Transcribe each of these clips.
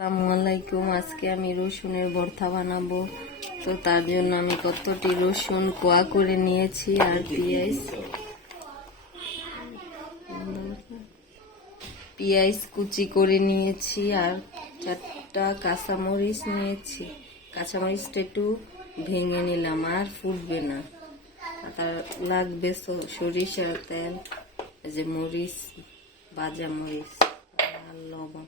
আসসালামু আলাইকুম। আজকে আমি রসুনের ভর্তা বানাবো। তো তার জন্য আমি কতটি রসুন কোয়া করে নিয়েছি আর পেঁয়াজ কুচি করে নিয়েছি আর 4টা কাঁচামরিচ নিয়েছি। কাঁচামরিচটা একটু ভেঙে নিলাম, আর ফুটবে না। তার লাগবে সরিষার তেল, এই যে মরিচ, ভাজা মরিচ আর লবণ।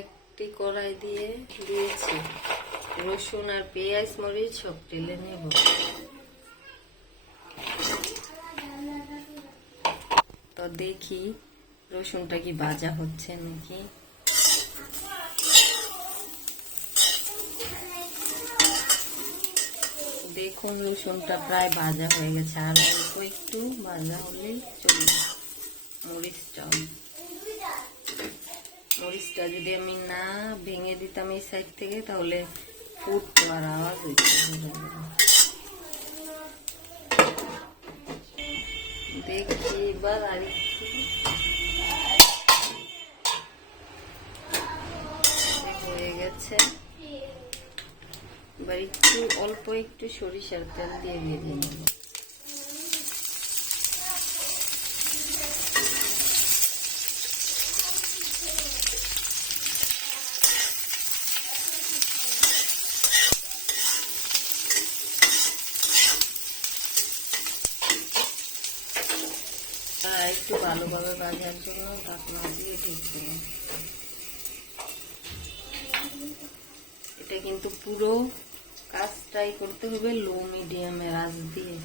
একটি কড়াই দিয়ে দিয়েছি রসুন আর পেঁয়াজ মরিচ সব টেলে নেব। তো দেখি রসুনটা কি ভাজা হচ্ছে নাকি। দেখুন রসুনটা প্রায় ভাজা হয়ে গেছে, আর অল্প একটু ভাজা হলেই চলবে। মরিচটা যদি আমি না ভেঙে দিতাম এই সাইড থেকে, তাহলে ফুটতো আর আওয়াজ হইতো। দেখি এবার আর হয়ে গেছে। এবার একটু অল্প একটু সরিষার তেল দিয়ে ভেজে নেব। একটু ভালোভাবে ভাজার জন্য ঢাকনা দিয়ে ঢেকে। এটা কিন্তু পুরো কাজটাই করতে হবে লো মিডিয়ামে আঁচ দিয়ে।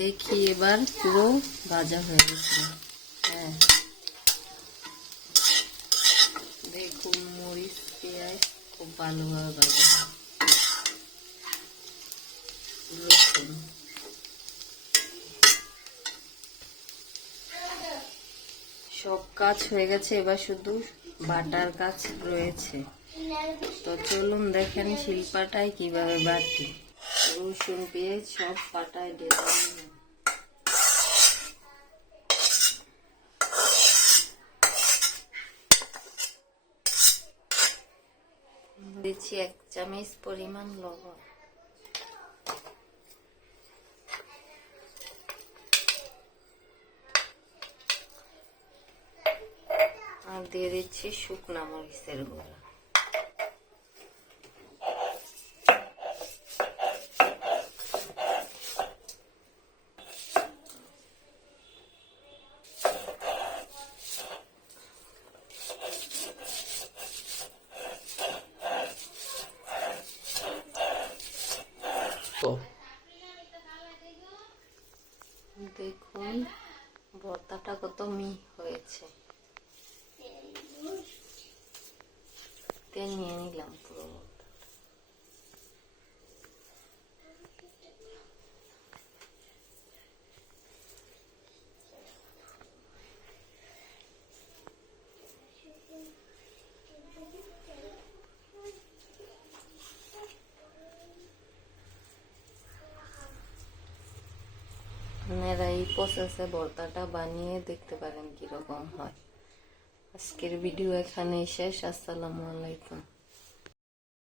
দেখি এবার পুরো ভাজা হয়ে গেছে। হ্যাঁ, দেখুন মরিচ পেঁয়াজ খুব ভালোভাবে ভাজা। সব কাজ হয়ে গেছে, এবার শুধু বাটার কাজ রয়েছে। তো চলুন দেখেন শিলপাটায় কিভাবে বাটি। রসুন পেঁয়াজ সব পাটায় ঢেলে দিচ্ছি 1 চামচ পরিমাণ লবণ। আর দিয়ে দিচ্ছি শুকনা মরিচের গুঁড়া। দেখুন ভর্তাটা কত মিহি হয়েছে। তেল নিয়ে নিলাম পুরো। আপনারা এই প্রসেসে ভর্তাটা বানিয়ে দেখতে পারেন কিরকম হয়। আজকের ভিডিও এখানেই শেষ। আসসালামু আলাইকুম।